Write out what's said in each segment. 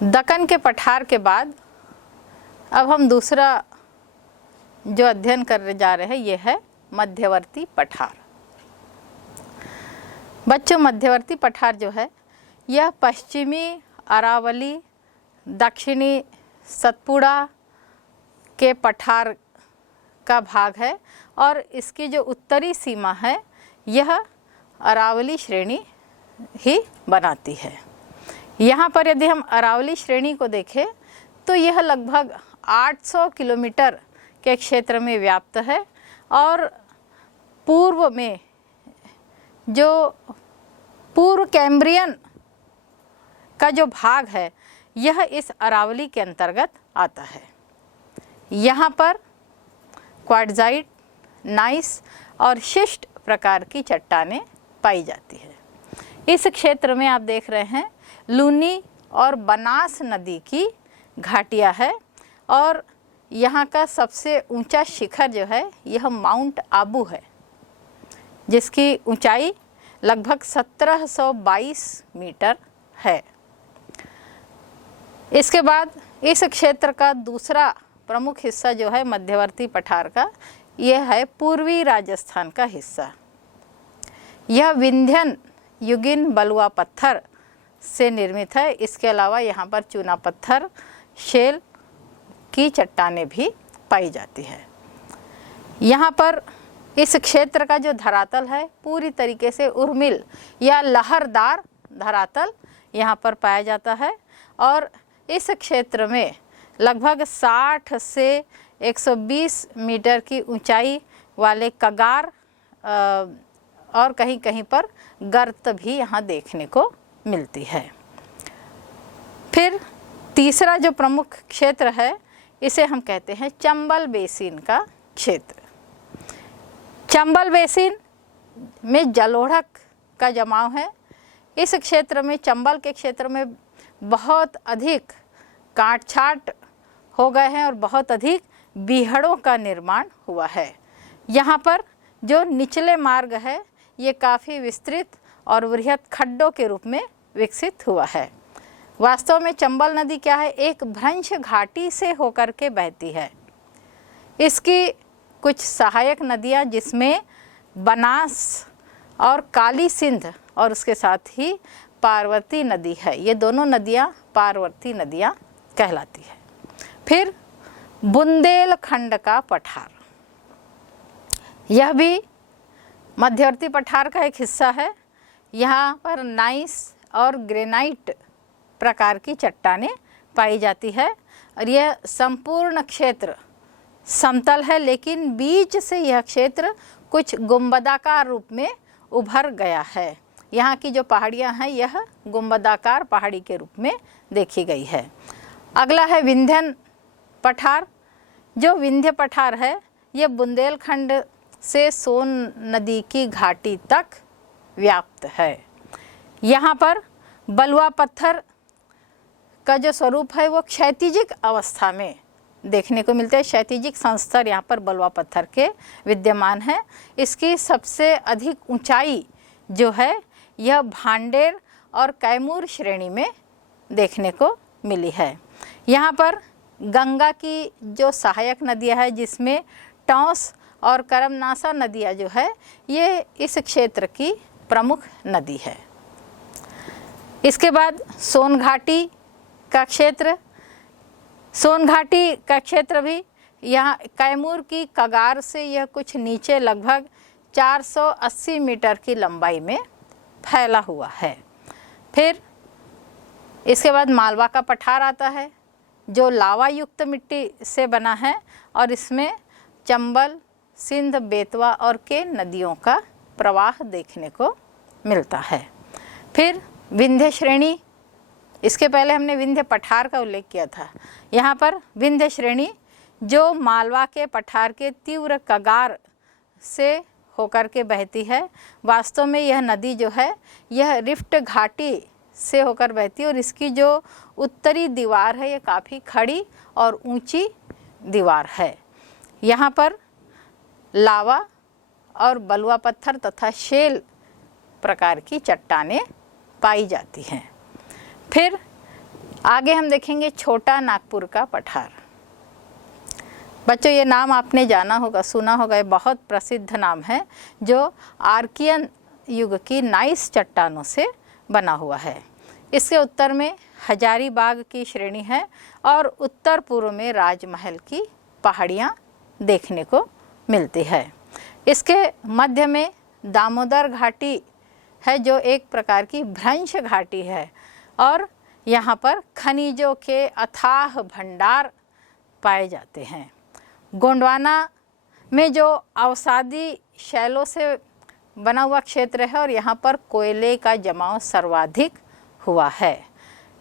दक्कन के पठार के बाद अब हम दूसरा जो अध्ययन करने जा रहे हैं ये है मध्यवर्ती पठार। बच्चों, मध्यवर्ती पठार जो है यह पश्चिमी अरावली, दक्षिणी सतपुड़ा के पठार का भाग है और इसकी जो उत्तरी सीमा है यह अरावली श्रेणी ही बनाती है। यहाँ पर यदि हम अरावली श्रेणी को देखें तो यह लगभग 800 किलोमीटर के क्षेत्र में व्याप्त है और पूर्व में जो पूर्व कैम्ब्रियन का जो भाग है यह इस अरावली के अंतर्गत आता है। यहाँ पर क्वार्टजाइट, नाइस और शिस्ट प्रकार की चट्टानें पाई जाती है। इस क्षेत्र में आप देख रहे हैं लूनी और बनास नदी की घाटियाँ है और यहाँ का सबसे ऊंचा शिखर जो है यह माउंट आबू है, जिसकी ऊंचाई लगभग 1722 मीटर है। इसके बाद इस क्षेत्र का दूसरा प्रमुख हिस्सा जो है मध्यवर्ती पठार का, यह है पूर्वी राजस्थान का हिस्सा। यह विंध्यन युगीन बलुआ पत्थर से निर्मित है। इसके अलावा यहाँ पर चूना पत्थर, शेल की चट्टानें भी पाई जाती है। यहाँ पर इस क्षेत्र का जो धरातल है पूरी तरीके से उर्मिल या लहरदार धरातल यहाँ पर पाया जाता है और इस क्षेत्र में लगभग 60 से 120 मीटर की ऊंचाई वाले कगार और कहीं कहीं पर गर्त भी यहाँ देखने को मिलती है। फिर तीसरा जो प्रमुख क्षेत्र है इसे हम कहते हैं चंबल बेसिन का क्षेत्र। चंबल बेसिन में जलोढ़क का जमाव है। इस क्षेत्र में, चंबल के क्षेत्र में बहुत अधिक काट छाट हो गए हैं और बहुत अधिक बीहड़ों का निर्माण हुआ है। यहाँ पर जो निचले मार्ग है ये काफ़ी विस्तृत और वृहत खड्डों के रूप में विकसित हुआ है। वास्तव में चंबल नदी क्या है, एक भ्रंश घाटी से होकर के बहती है। इसकी कुछ सहायक नदियाँ जिसमें बनास और काली सिंध और उसके साथ ही पार्वती नदी है, ये दोनों नदियाँ पार्वती नदियाँ कहलाती है। फिर बुंदेलखंड का पठार, यह भी मध्यवर्ती पठार का एक हिस्सा है। यहाँ पर नाइस और ग्रेनाइट प्रकार की चट्टानें पाई जाती है और यह संपूर्ण क्षेत्र समतल है, लेकिन बीच से यह क्षेत्र कुछ गुंबदाकार रूप में उभर गया है। यहाँ की जो पहाड़ियाँ हैं यह गुंबदाकार पहाड़ी के रूप में देखी गई है। अगला है विंध्यन पठार। जो विंध्य पठार है यह बुंदेलखंड से सोन नदी की घाटी तक व्याप्त है। यहाँ पर बलुआ पत्थर का जो स्वरूप है वो क्षैतिजिक अवस्था में देखने को मिलते हैं। क्षैतिजिक संस्तर यहाँ पर बलुआ पत्थर के विद्यमान है। इसकी सबसे अधिक ऊंचाई जो है यह भांडेर और कैमूर श्रेणी में देखने को मिली है। यहाँ पर गंगा की जो सहायक नदियाँ है जिसमें टॉस और करमनासा नदियाँ जो है ये इस क्षेत्र की प्रमुख नदी है। इसके बाद सोन घाटी का क्षेत्र। सोन घाटी का क्षेत्र भी यहाँ कैमूर की कगार से यह कुछ नीचे लगभग 480 मीटर की लंबाई में फैला हुआ है। फिर इसके बाद मालवा का पठार आता है जो लावा युक्त मिट्टी से बना है और इसमें चंबल, सिंध, बेतवा और केन नदियों का प्रवाह देखने को मिलता है। फिर विंध्य श्रेणी, इसके पहले हमने विंध्य पठार का उल्लेख किया था। यहाँ पर विंध्य श्रेणी जो मालवा के पठार के तीव्र कगार से होकर के बहती है। वास्तव में यह नदी जो है यह रिफ्ट घाटी से होकर बहती है और इसकी जो उत्तरी दीवार है ये काफ़ी खड़ी और ऊंची दीवार है। यहाँ पर लावा और बलुआ पत्थर तथा शेल प्रकार की चट्टानें पाई जाती हैं। फिर आगे हम देखेंगे छोटा नागपुर का पठार। बच्चों ये नाम आपने जाना होगा, सुना होगा, ये बहुत प्रसिद्ध नाम है जो आर्कियन युग की नाइस चट्टानों से बना हुआ है। इसके उत्तर में हजारीबाग की श्रेणी है और उत्तर पूर्व में राजमहल की पहाड़ियाँ देखने को मिलती है। इसके मध्य में दामोदर घाटी है जो एक प्रकार की भ्रंश घाटी है और यहाँ पर खनिजों के अथाह भंडार पाए जाते हैं। गोंडवाना में जो अवसादी शैलों से बना हुआ क्षेत्र है और यहाँ पर कोयले का जमाव सर्वाधिक हुआ है।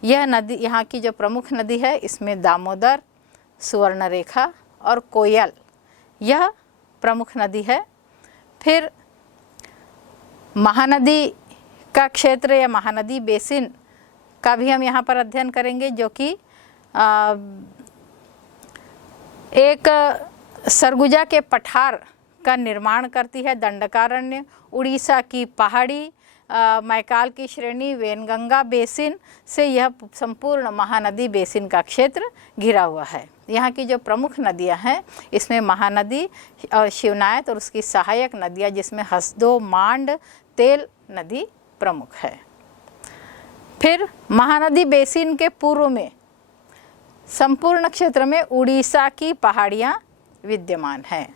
यह नदी, यहाँ की जो प्रमुख नदी है, इसमें दामोदर, सुवर्णरेखा और कोयल यह प्रमुख नदी है। फिर महानदी का क्षेत्र या महानदी बेसिन का भी हम यहाँ पर अध्ययन करेंगे, जो कि एक सरगुजा के पठार का निर्माण करती है। दंडकारण्य, उड़ीसा की पहाड़ी, मैकाल की श्रेणी, वेनगंगा बेसिन से यह संपूर्ण महानदी बेसिन का क्षेत्र घिरा हुआ है। यहाँ की जो प्रमुख नदियाँ हैं, इसमें महानदी और शिवनायत और उसकी सहायक नदियाँ जिसमें हसदो, मांड, तेल नदी प्रमुख है। फिर महानदी बेसिन के पूर्व में संपूर्ण क्षेत्र में उड़ीसा की पहाड़ियाँ विद्यमान हैं,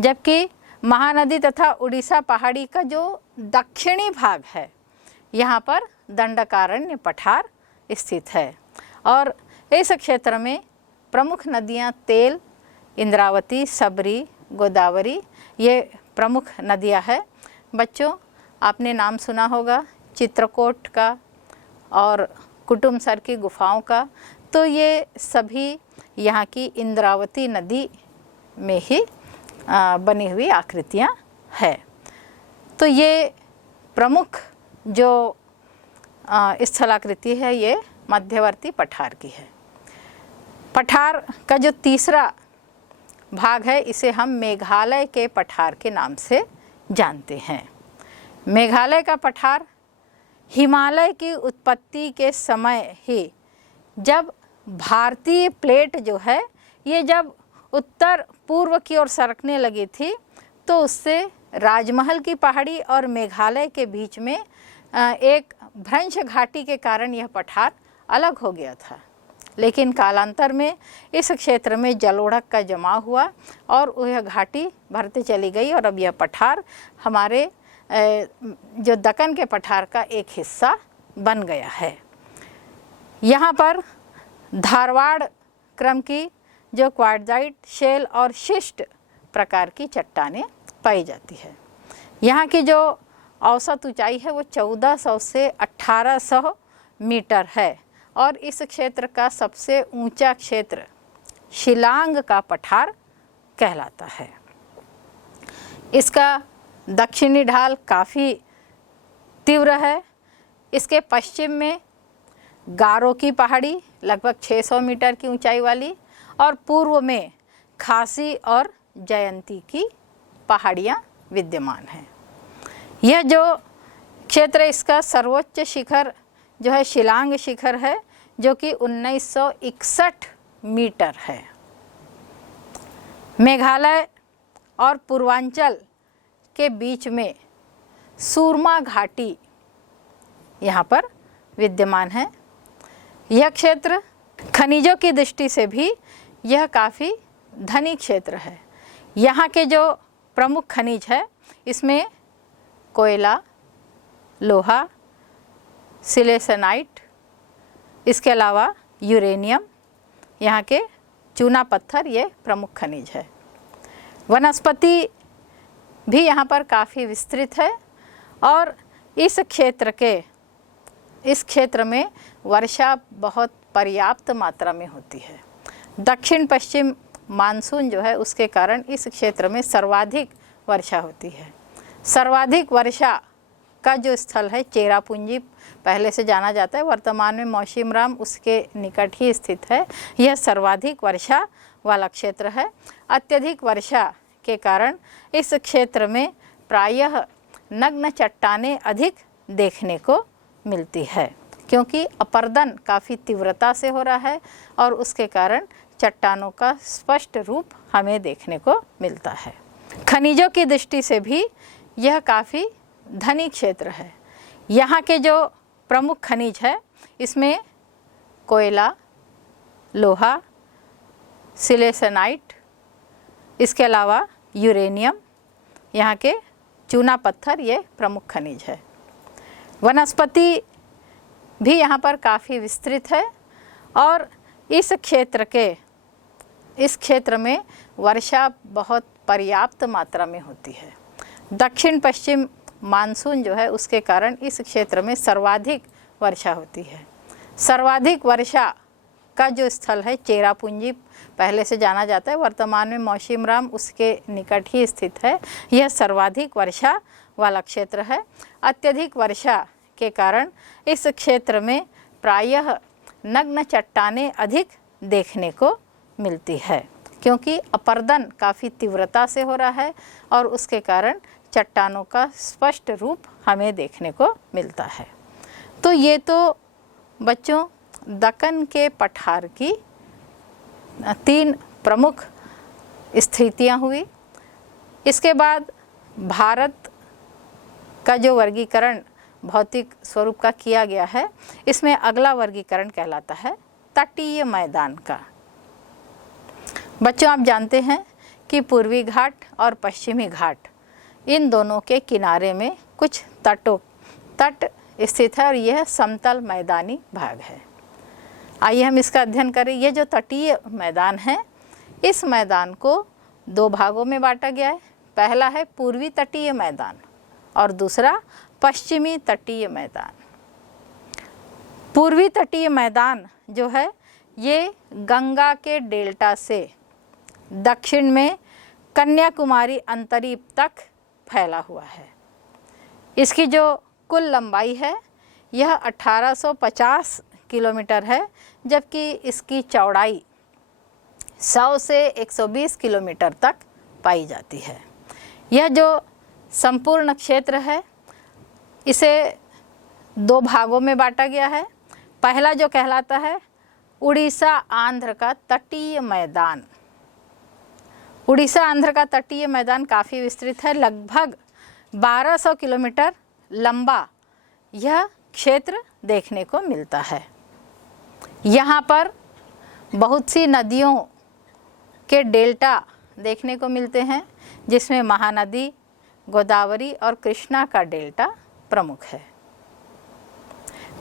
जबकि महानदी तथा उड़ीसा पहाड़ी का जो दक्षिणी भाग है यहाँ पर दंडकारण्य पठार स्थित है। और इस क्षेत्र में प्रमुख नदियाँ तेल, इंद्रावती, सबरी, गोदावरी ये प्रमुख नदियाँ हैं। बच्चों आपने नाम सुना होगा चित्रकूट का और कुटुमसर की गुफाओं का, तो ये सभी यहाँ की इंद्रावती नदी में ही बनी हुई आकृतियाँ है। तो ये प्रमुख जो स्थलाकृति है ये मध्यवर्ती पठार की है। पठार का जो तीसरा भाग है इसे हम मेघालय के पठार के नाम से जानते हैं। मेघालय का पठार हिमालय की उत्पत्ति के समय ही, जब भारतीय प्लेट जो है ये जब उत्तर पूर्व की ओर सरकने लगी थी, तो उससे राजमहल की पहाड़ी और मेघालय के बीच में एक भ्रंश घाटी के कारण यह पठार अलग हो गया था। लेकिन कालांतर में इस क्षेत्र में जलोढ़क का जमाव हुआ और यह घाटी भरते चली गई और अब यह पठार हमारे जो दक्कन के पठार का एक हिस्सा बन गया है। यहाँ पर धारवाड़ क्रम की जो क्वार्टजाइट, शेल और शिष्ट प्रकार की चट्टानें पाई जाती है। यहाँ की जो औसत ऊंचाई है वो 1400 से 1800 मीटर है और इस क्षेत्र का सबसे ऊंचा क्षेत्र शिलांग का पठार कहलाता है। इसका दक्षिणी ढाल काफ़ी तीव्र है। इसके पश्चिम में गारो की पहाड़ी लगभग 600 मीटर की ऊंचाई वाली और पूर्व में खासी और जयंती की पहाड़ियाँ विद्यमान हैं। यह जो क्षेत्र, इसका सर्वोच्च शिखर जो है शिलांग शिखर है, जो कि 1961 मीटर है। मेघालय और पूर्वांचल के बीच में सूरमा घाटी यहाँ पर विद्यमान है। यह क्षेत्र खनिजों की दृष्टि से भी यह काफ़ी धनी क्षेत्र है। यहाँ के जो प्रमुख खनिज है इसमें कोयला, लोहा, सिलेसनाइट, इसके अलावा यूरेनियम, यहाँ के चूना पत्थर ये प्रमुख खनिज है। वनस्पति भी यहाँ पर काफ़ी विस्तृत है और इस क्षेत्र में वर्षा बहुत पर्याप्त मात्रा में होती है। दक्षिण पश्चिम मानसून जो है उसके कारण इस क्षेत्र में सर्वाधिक वर्षा होती है। सर्वाधिक वर्षा का जो स्थल है चेरापूंजी पहले से जाना जाता है, वर्तमान में मौशिमराम उसके निकट ही स्थित है। यह सर्वाधिक वर्षा वाला क्षेत्र है। अत्यधिक वर्षा के कारण इस क्षेत्र में प्रायः नग्न चट्टानें अधिक देखने को मिलती है, क्योंकि अपर्दन काफ़ी तीव्रता से हो रहा है और उसके कारण चट्टानों का स्पष्ट रूप हमें देखने को मिलता है। खनिजों की दृष्टि से भी यह काफ़ी धनी क्षेत्र है। यहाँ के जो प्रमुख खनिज है इसमें कोयला, लोहा, सिलेसनाइट, इसके अलावा यूरेनियम, यहाँ के चूना पत्थर, ये प्रमुख खनिज है। वनस्पति भी यहाँ पर काफ़ी विस्तृत है और इस क्षेत्र में वर्षा बहुत पर्याप्त मात्रा में होती है। दक्षिण पश्चिम मानसून जो है उसके कारण इस क्षेत्र में सर्वाधिक वर्षा होती है। सर्वाधिक वर्षा का जो स्थल है चेरापूंजी पहले से जाना जाता है, वर्तमान में मौसिमराम उसके निकट ही स्थित है। यह सर्वाधिक वर्षा वाला क्षेत्र है। अत्यधिक वर्षा के कारण इस क्षेत्र में प्रायः नग्न चट्टानें अधिक देखने को मिलती है, क्योंकि अपर्दन काफ़ी तीव्रता से हो रहा है और उसके कारण चट्टानों का स्पष्ट रूप हमें देखने को मिलता है। तो ये तो बच्चों दक्कन के पठार की 3 प्रमुख स्थितियाँ हुई। इसके बाद भारत का जो वर्गीकरण भौतिक स्वरूप का किया गया है, इसमें अगला वर्गीकरण कहलाता है तटीय मैदान का। बच्चों आप जानते हैं कि पूर्वी घाट और पश्चिमी घाट इन दोनों के किनारे में कुछ तट स्थित है और यह समतल मैदानी भाग है। आइए हम इसका अध्ययन करें। यह जो तटीय मैदान है, इस मैदान को 2 भागों में बांटा गया है। पहला है पूर्वी तटीय मैदान और दूसरा पश्चिमी तटीय मैदान। पूर्वी तटीय मैदान जो है ये गंगा के डेल्टा से दक्षिण में कन्याकुमारी अंतरीप तक फैला हुआ है। इसकी जो कुल लंबाई है यह 1850 किलोमीटर है, जबकि इसकी चौड़ाई 100 से 120 किलोमीटर तक पाई जाती है। यह जो संपूर्ण क्षेत्र है इसे 2 भागों में बांटा गया है। पहला जो कहलाता है उड़ीसा आंध्र का तटीय मैदान। उड़ीसा आंध्र का तटीय मैदान काफ़ी विस्तृत है, लगभग 1200 किलोमीटर लंबा यह क्षेत्र देखने को मिलता है। यहाँ पर बहुत सी नदियों के डेल्टा देखने को मिलते हैं, जिसमें महानदी, गोदावरी और कृष्णा का डेल्टा प्रमुख है।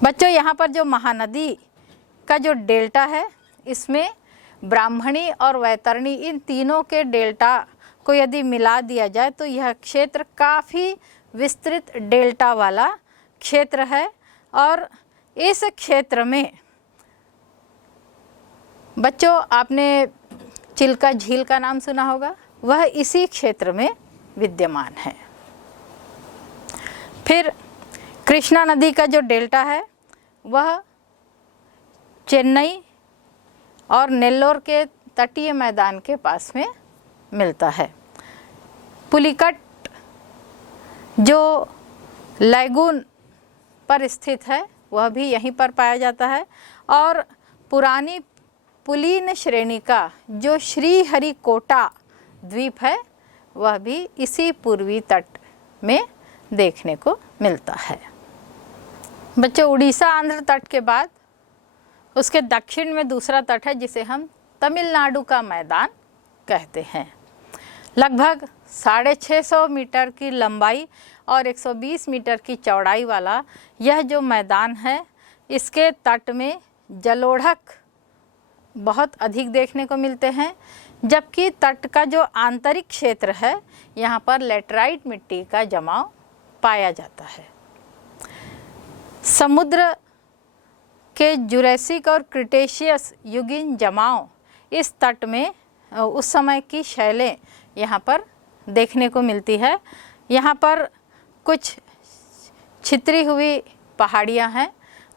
बच्चों यहाँ पर जो महानदी का जो डेल्टा है इसमें ब्राह्मणी और वैतरणी इन तीनों के डेल्टा को यदि मिला दिया जाए तो यह क्षेत्र काफ़ी विस्तृत डेल्टा वाला क्षेत्र है। और इस क्षेत्र में बच्चों आपने चिल्का झील का नाम सुना होगा, वह इसी क्षेत्र में विद्यमान है। फिर कृष्णा नदी का जो डेल्टा है वह चेन्नई और नेल्लोर के तटीय मैदान के पास में मिलता है। पुलिकट जो लैगून पर स्थित है वह भी यहीं पर पाया जाता है। और पुरानी पुलीन श्रेणी का जो श्रीहरिकोटा द्वीप है वह भी इसी पूर्वी तट में देखने को मिलता है। बच्चों उड़ीसा आंध्र तट के बाद उसके दक्षिण में दूसरा तट है जिसे हम तमिलनाडु का मैदान कहते हैं। लगभग 650 मीटर की लंबाई और 120 मीटर की चौड़ाई वाला यह जो मैदान है, इसके तट में जलोढ़क बहुत अधिक देखने को मिलते हैं, जबकि तट का जो आंतरिक क्षेत्र है यहाँ पर लेटराइट मिट्टी का जमाव पाया जाता है। समुद्र के जुरैसिक और क्रिटेशियस युगीन जमाव इस तट में उस समय की शैलें यहाँ पर देखने को मिलती है। यहाँ पर कुछ छितरी हुई पहाड़ियाँ हैं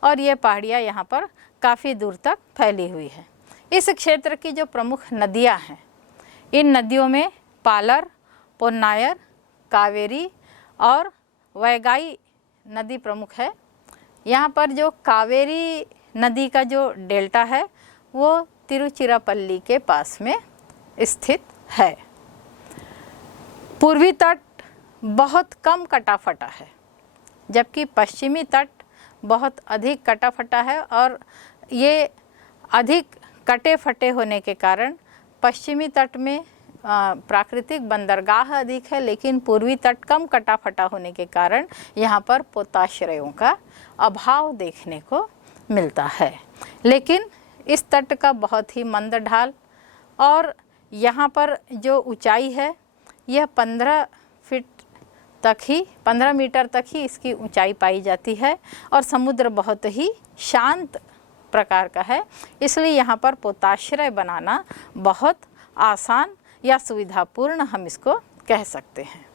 और ये पहाड़ियाँ यहाँ पर काफ़ी दूर तक फैली हुई है। इस क्षेत्र की जो प्रमुख नदियाँ हैं, इन नदियों में पालर, पोन्नायर, कावेरी और वैगाई नदी प्रमुख है। यहाँ पर जो कावेरी नदी का जो डेल्टा है वो तिरुचिरापल्ली के पास में स्थित है। पूर्वी तट बहुत कम कटा फटा है, जबकि पश्चिमी तट बहुत अधिक कटा फटा है, और ये अधिक कटे फटे होने के कारण पश्चिमी तट में प्राकृतिक बंदरगाह अधिक है, लेकिन पूर्वी तट कम कटा फटा होने के कारण यहाँ पर पोताश्रयों का अभाव देखने को मिलता है। लेकिन इस तट का बहुत ही मंद ढाल, और यहाँ पर जो ऊंचाई है यह 15 मीटर तक ही इसकी ऊंचाई पाई जाती है, और समुद्र बहुत ही शांत प्रकार का है, इसलिए यहाँ पर पोताश्रय बनाना बहुत आसान या सुविधापूर्ण हम इसको कह सकते हैं।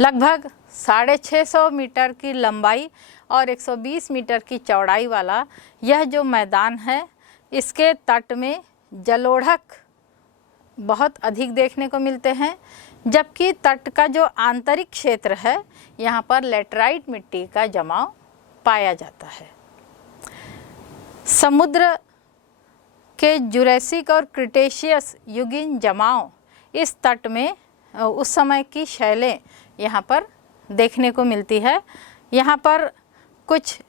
लगभग 650 मीटर की लंबाई और 120 मीटर की चौड़ाई वाला यह जो मैदान है, इसके तट में जलोढ़क बहुत अधिक देखने को मिलते हैं, जबकि तट का जो आंतरिक क्षेत्र है यहाँ पर लेटराइट मिट्टी का जमाव पाया जाता है। समुद्र के जुरैसिक और क्रिटेशियस युगीन जमाव इस तट में उस समय की शैलें यहाँ पर देखने को मिलती है। यहाँ पर कुछ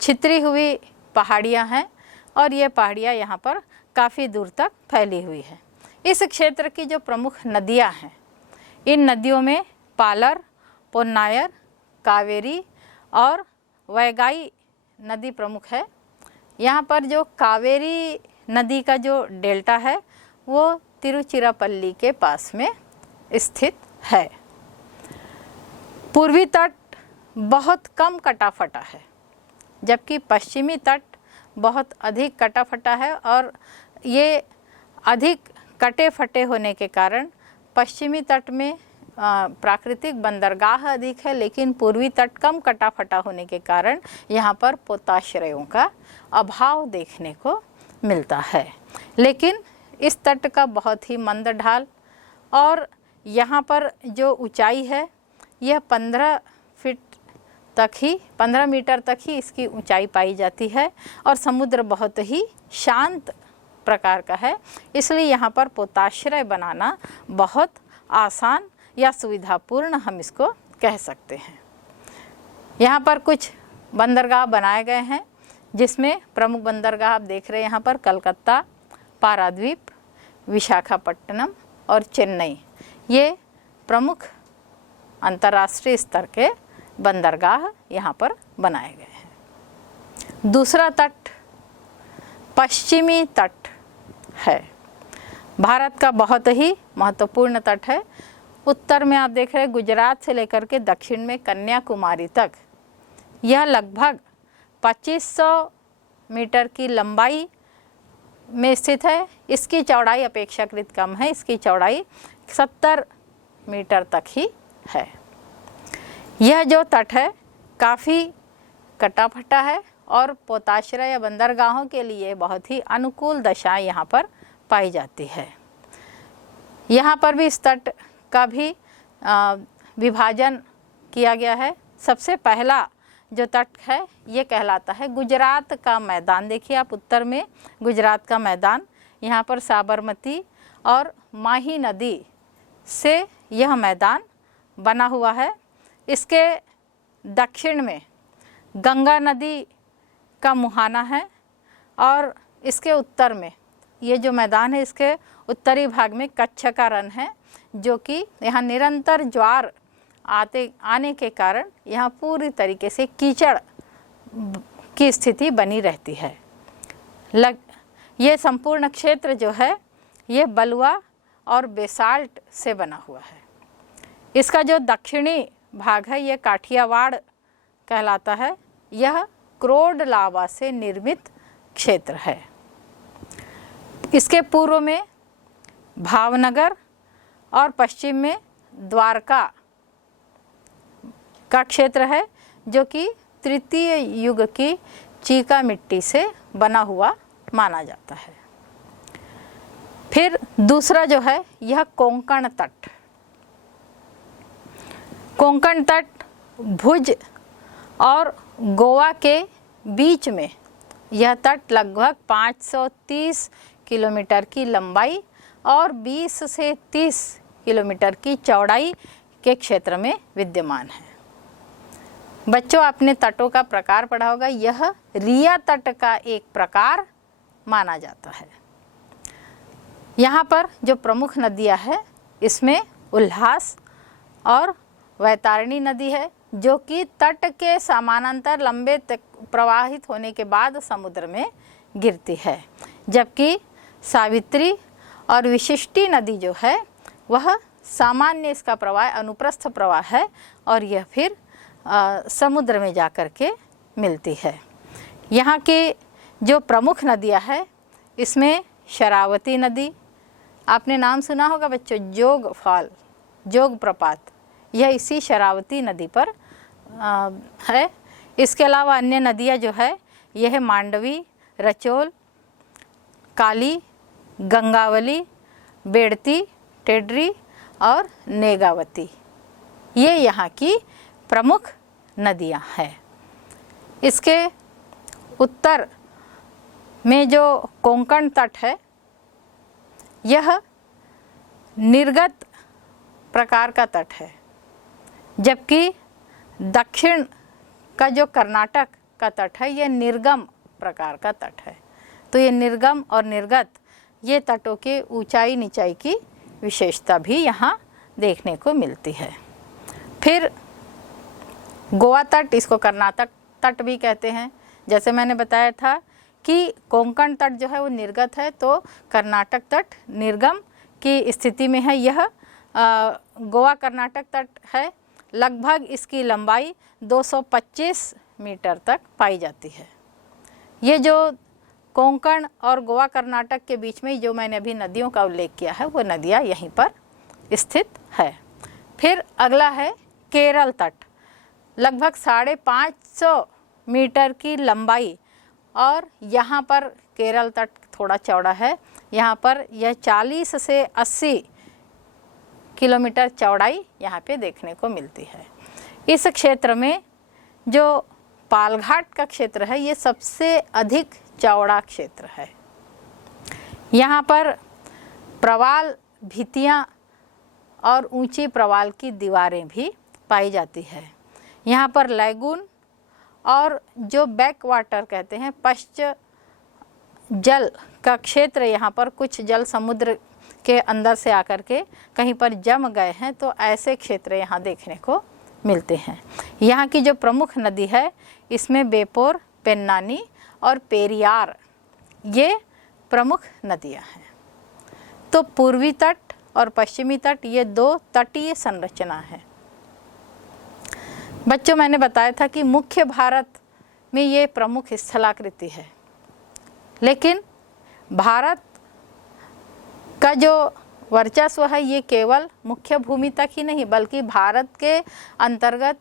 छितरी हुई पहाड़ियाँ हैं, और ये पहाड़ियाँ यहाँ पर काफ़ी दूर तक फैली हुई है। इस क्षेत्र की जो प्रमुख नदियाँ हैं, इन नदियों में पालर, पोन्नायर, कावेरी और वैगाई नदी प्रमुख है। यहाँ पर जो कावेरी नदी का जो डेल्टा है वो तिरुचिरापल्ली के पास में स्थित है। पूर्वी तट बहुत कम कटा फटा है, जबकि पश्चिमी तट बहुत अधिक कटा फटा है, और ये अधिक कटे फटे होने के कारण पश्चिमी तट में प्राकृतिक बंदरगाह अधिक है, लेकिन पूर्वी तट कम कटा फटा होने के कारण यहाँ पर पोताश्रयों का अभाव देखने को मिलता है। लेकिन इस तट का बहुत ही मंद ढाल, और यहाँ पर जो ऊंचाई है यह 15 मीटर तक ही इसकी ऊंचाई पाई जाती है, और समुद्र बहुत ही शांत प्रकार का है, इसलिए यहाँ पर पोताश्रय बनाना बहुत आसान या सुविधापूर्ण हम इसको कह सकते हैं। यहाँ पर कुछ बंदरगाह बनाए गए हैं, जिसमें प्रमुख बंदरगाह आप देख रहे हैं यहाँ पर कलकत्ता, पारादीप, विशाखापट्टनम और चेन्नई, ये प्रमुख अंतर्राष्ट्रीय स्तर के बंदरगाह यहाँ पर बनाए गए हैं। दूसरा तट पश्चिमी तट है, भारत का बहुत ही महत्वपूर्ण तट है। उत्तर में आप देख रहे हैं गुजरात से लेकर के दक्षिण में कन्याकुमारी तक यह लगभग 2500 मीटर की लंबाई में स्थित है। इसकी चौड़ाई अपेक्षाकृत कम है, इसकी चौड़ाई 70 मीटर तक ही है। यह जो तट है काफ़ी कटा फटा है, और पोताश्रय या बंदरगाहों के लिए बहुत ही अनुकूल दशाएं यहाँ पर पाई जाती है। यहाँ पर भी इस तट का भी विभाजन किया गया है। सबसे पहला जो तट है ये कहलाता है गुजरात का मैदान। देखिए आप उत्तर में गुजरात का मैदान, यहाँ पर साबरमती और माही नदी से यह मैदान बना हुआ है। इसके दक्षिण में गंगा नदी का मुहाना है, और इसके उत्तर में ये जो मैदान है इसके उत्तरी भाग में कच्छ का रण है, जो कि यहाँ निरंतर ज्वार आने के कारण यहाँ पूरी तरीके से कीचड़ की स्थिति बनी रहती है। ये संपूर्ण क्षेत्र जो है ये बलुआ और बेसाल्ट से बना हुआ है। इसका जो दक्षिणी भाग है ये काठियावाड़ कहलाता है। यह क्रोड लावा से निर्मित क्षेत्र है। इसके पूर्व में भावनगर और पश्चिम में द्वारका का क्षेत्र है, जो कि तृतीय युग की चीका मिट्टी से बना हुआ माना जाता है। फिर दूसरा जो है यह कोंकण तट। कोंकण तट भुज और गोवा के बीच में यह तट लगभग 530 किलोमीटर की लंबाई और 20 से 30 किलोमीटर की चौड़ाई के क्षेत्र में विद्यमान है। बच्चों, आपने तटों का प्रकार पढ़ा होगा। यह रिया तट का एक प्रकार माना जाता है। यहाँ पर जो प्रमुख नदियाँ हैं, इसमें उल्हास और वैतरणी नदी है, जो कि तट के समानांतर लंबे तक प्रवाहित होने के बाद समुद्र में गिरती है, जबकि सावित्री और विशिष्टि नदी जो है वह सामान्य इसका प्रवाह अनुप्रस्थ प्रवाह है और यह फिर समुद्र में जाकर के मिलती है। यहाँ की जो प्रमुख नदियाँ हैं, इसमें शरावती नदी, आपने नाम सुना होगा बच्चों, जोग फॉल, जोग प्रपात, यह इसी शरावती नदी पर है। इसके अलावा अन्य नदियाँ जो है यह है मांडवी, रचोल, काली, गंगावली, बेड़ती, टेडरी और नेगावती, ये यहाँ की प्रमुख नदियाँ हैं। इसके उत्तर में जो कोंकण तट है, यह निर्गत प्रकार का तट है, जबकि दक्षिण का जो कर्नाटक का तट है यह निर्गम प्रकार का तट है। तो ये निर्गम और निर्गत, ये तटों के ऊंचाई नीचाई की विशेषता भी यहाँ देखने को मिलती है। फिर गोवा तट, इसको कर्नाटक तट भी कहते हैं। जैसे मैंने बताया था कि कोंकण तट जो है वो निर्गत है, तो कर्नाटक तट निर्गम की स्थिति में है। यह गोवा कर्नाटक तट है। लगभग इसकी लंबाई 225 मीटर तक पाई जाती है। ये जो कोंकण और गोवा कर्नाटक के बीच में जो मैंने अभी नदियों का उल्लेख किया है, वो नदियाँ यहीं पर स्थित है। फिर अगला है केरल तट, लगभग 550 मीटर की लंबाई, और यहाँ पर केरल तट थोड़ा चौड़ा है। यहाँ पर यह 40 से 80 किलोमीटर चौड़ाई यहाँ पे देखने को मिलती है। इस क्षेत्र में जो पालघाट का क्षेत्र है, ये सबसे अधिक चौड़ा क्षेत्र है। यहाँ पर प्रवाल भित्तियाँ और ऊंची प्रवाल की दीवारें भी पाई जाती है। यहाँ पर लैगून और जो बैक वाटर कहते हैं, पश्च जल का क्षेत्र, यहाँ पर कुछ जल समुद्र के अंदर से आकर के कहीं पर जम गए हैं, तो ऐसे क्षेत्र यहाँ देखने को मिलते हैं। यहाँ की जो प्रमुख नदी है, इसमें बेपोर, पेन्नानी और पेरियार, ये प्रमुख नदियाँ हैं। तो पूर्वी तट और पश्चिमी तट, ये दो तटीय संरचना है। बच्चों, मैंने बताया था कि मुख्य भारत में ये प्रमुख स्थलाकृति है, लेकिन भारत का जो वर्चस्व है ये केवल मुख्य भूमि तक ही नहीं, बल्कि भारत के अंतर्गत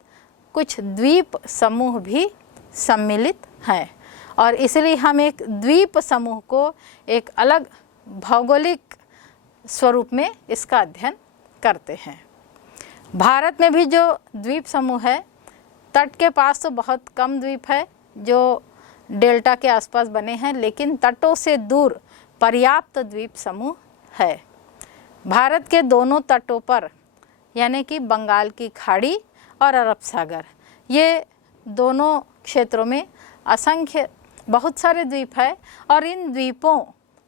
कुछ द्वीप समूह भी सम्मिलित हैं, और इसलिए हम एक द्वीप समूह को एक अलग भौगोलिक स्वरूप में इसका अध्ययन करते हैं। भारत में भी जो द्वीप समूह है, तट के पास तो बहुत कम द्वीप है जो डेल्टा के आसपास बने हैं, लेकिन तटों से दूर पर्याप्त द्वीप समूह है। भारत के दोनों तटों पर, यानी कि बंगाल की खाड़ी और अरब सागर, ये दोनों क्षेत्रों में असंख्य बहुत सारे द्वीप है, और इन द्वीपों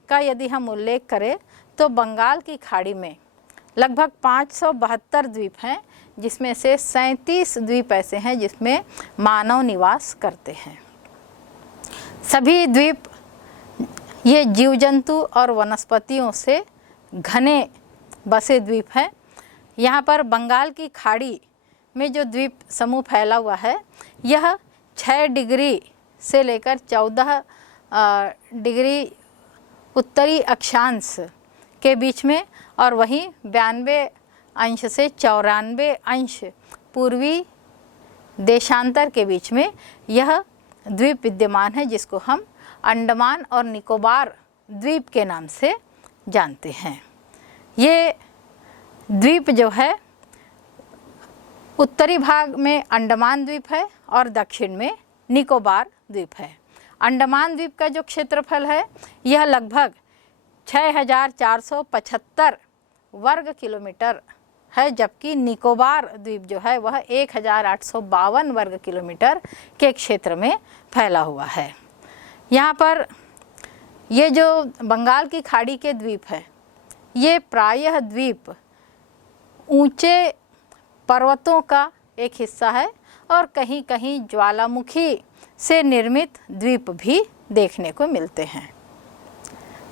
का यदि हम उल्लेख करें तो बंगाल की खाड़ी में लगभग 572 द्वीप हैं, जिसमें से 37 द्वीप ऐसे हैं जिसमें मानव निवास करते हैं। सभी द्वीप ये जीव जंतु और वनस्पतियों से घने बसे द्वीप हैं। यहाँ पर बंगाल की खाड़ी में जो द्वीप समूह फैला हुआ है, यह 6 डिग्री से लेकर 14 डिग्री उत्तरी अक्षांश के बीच में, और वहीं 92 अंश से 94 अंश पूर्वी देशांतर के बीच में यह द्वीप विद्यमान है, जिसको हम अंडमान और निकोबार द्वीप के नाम से जानते हैं। ये द्वीप जो है, उत्तरी भाग में अंडमान द्वीप है और दक्षिण में निकोबार द्वीप है। अंडमान द्वीप का जो क्षेत्रफल है यह लगभग 6475 वर्ग किलोमीटर है, जबकि निकोबार द्वीप जो है वह 1852 वर्ग किलोमीटर के क्षेत्र में फैला हुआ है। यहाँ पर ये जो बंगाल की खाड़ी के द्वीप है, ये प्रायः द्वीप ऊंचे पर्वतों का एक हिस्सा है और कहीं कहीं ज्वालामुखी से निर्मित द्वीप भी देखने को मिलते हैं।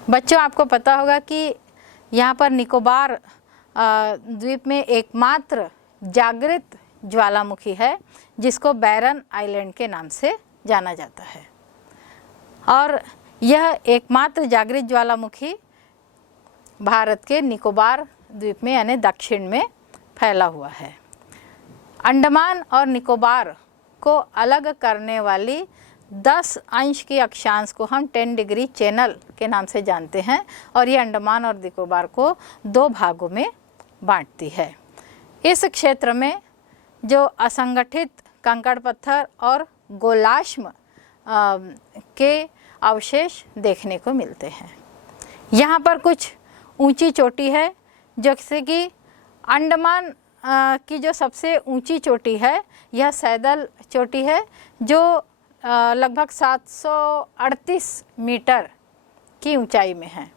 बच्चों, आपको पता होगा कि यहाँ पर निकोबार द्वीप में एकमात्र जागृत ज्वालामुखी है जिसको बैरन आइलैंड के नाम से जाना जाता है, और यह एकमात्र जागृत ज्वालामुखी भारत के निकोबार द्वीप में यानी दक्षिण में फैला हुआ है। अंडमान और निकोबार को अलग करने वाली 10 अंश की अक्षांश को हम 10 डिग्री चैनल के नाम से जानते हैं, और ये अंडमान और निकोबार को 2 भागों में बांटती है। इस क्षेत्र में जो असंगठित कंकड़ पत्थर और गोलाश्म के अवशेष देखने को मिलते हैं। यहाँ पर कुछ ऊंची चोटी है, जैसे कि अंडमान की जो सबसे ऊंची चोटी है यह सैदल चोटी है, जो लगभग 738 मीटर की ऊंचाई में है।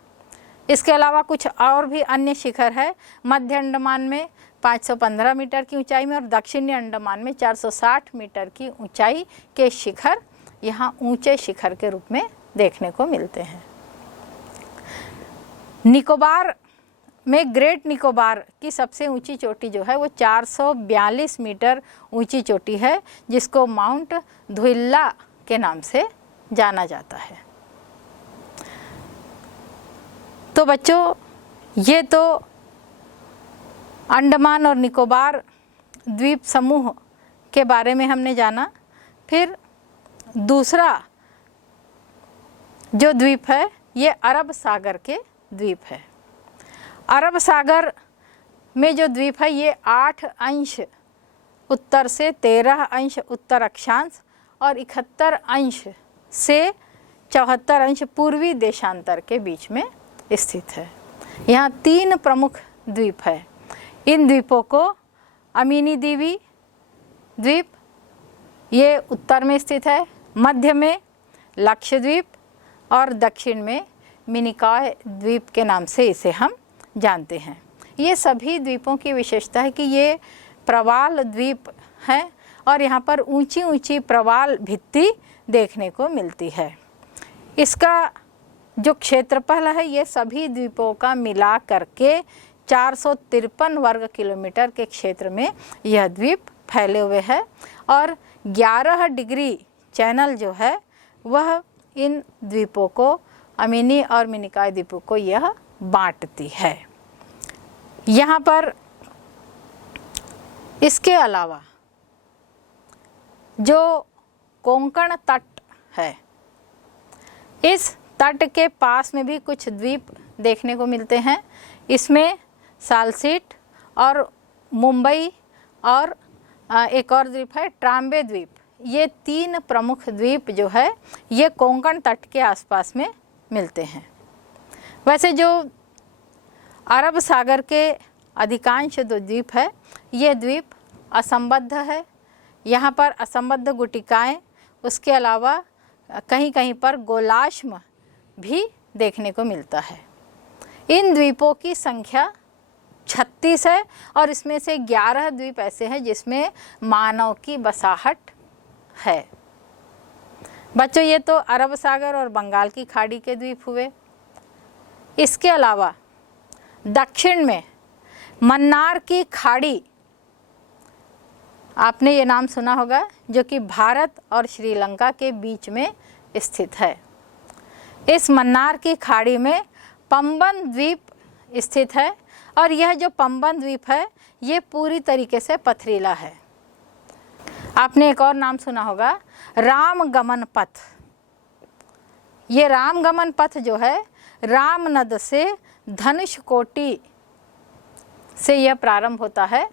इसके अलावा कुछ और भी अन्य शिखर है। मध्य अंडमान में 515 मीटर की ऊंचाई में और दक्षिणी अंडमान में 460 मीटर की ऊंचाई के शिखर यहाँ ऊंचे शिखर के रूप में देखने को मिलते हैं। निकोबार में ग्रेट निकोबार की सबसे ऊंची चोटी जो है वो 442 मीटर ऊंची चोटी है, जिसको माउंट धुइल्ला के नाम से जाना जाता है। तो बच्चों, ये तो अंडमान और निकोबार द्वीप समूह के बारे में हमने जाना। फिर दूसरा जो द्वीप है ये अरब सागर के द्वीप है। अरब सागर में जो द्वीप है ये 8 अंश उत्तर से 13 अंश उत्तर अक्षांश और 71 अंश से 74 अंश पूर्वी देशांतर के बीच में स्थित है। यहाँ 3 प्रमुख द्वीप है। इन द्वीपों को अमीनी दीवी द्वीप ये उत्तर में स्थित है, मध्य में लक्षद्वीप और दक्षिण में मिनिकॉय द्वीप के नाम से इसे हम जानते हैं। ये सभी द्वीपों की विशेषता है कि ये प्रवाल द्वीप हैं और यहाँ पर ऊंची ऊंची प्रवाल भित्ति देखने को मिलती है। इसका जो क्षेत्रफल है ये सभी द्वीपों का मिला करके 453 वर्ग किलोमीटर के क्षेत्र में यह द्वीप फैले हुए है और 11 डिग्री चैनल जो है वह इन द्वीपों को अमीनी और मिनिकॉय द्वीपों को यह बांटती है। यहाँ पर इसके अलावा जो कोंकण तट है, इस तट के पास में भी कुछ द्वीप देखने को मिलते हैं। इसमें सालसीट और मुंबई और एक और द्वीप है ट्राम्बे द्वीप। ये 3 प्रमुख द्वीप जो है ये कोंकण तट के आसपास में मिलते हैं। वैसे जो अरब सागर के अधिकांश जो द्वीप है ये द्वीप असंबद्ध है। यहाँ पर असंबद्ध गुटिकाएं, उसके अलावा कहीं कहीं पर गोलाश्म भी देखने को मिलता है। इन द्वीपों की संख्या 36 है और इसमें से 11 द्वीप ऐसे हैं जिसमें मानव की बसाहट है। बच्चों, ये तो अरब सागर और बंगाल की खाड़ी के द्वीप हुए। इसके अलावा दक्षिण में मन्नार की खाड़ी, आपने ये नाम सुना होगा, जो कि भारत और श्रीलंका के बीच में स्थित है। इस मन्नार की खाड़ी में पंबन द्वीप स्थित है और यह जो पंबन द्वीप है ये पूरी तरीके से पथरीला है। आपने एक और नाम सुना होगा, रामगमन पथ। ये रामगमन पथ जो है रामनद से धनुषकोटि से यह प्रारंभ होता है।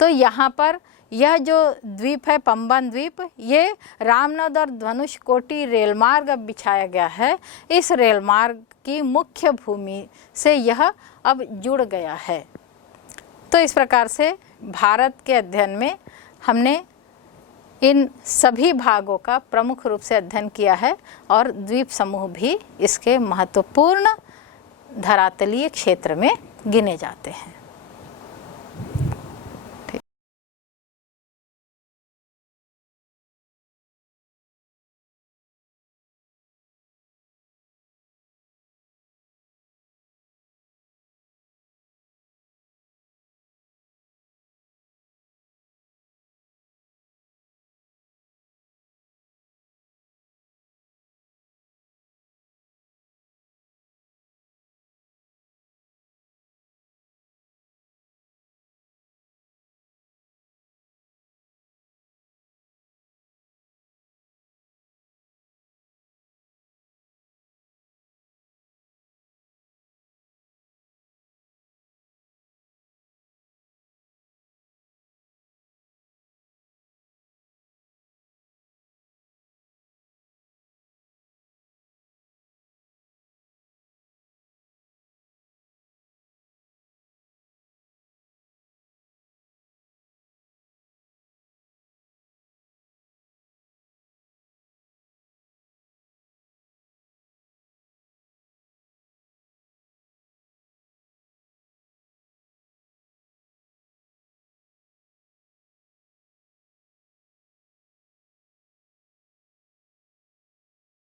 तो यहाँ पर यह जो द्वीप है पंबन द्वीप, ये रामनद और धनुषकोटी रेल मार्ग अब बिछाया गया है। इस रेल मार्ग की मुख्य भूमि से यह अब जुड़ गया है। तो इस प्रकार से भारत के अध्ययन में हमने इन सभी भागों का प्रमुख रूप से अध्ययन किया है और द्वीप समूह भी इसके महत्वपूर्ण धरातलीय क्षेत्र में गिने जाते हैं।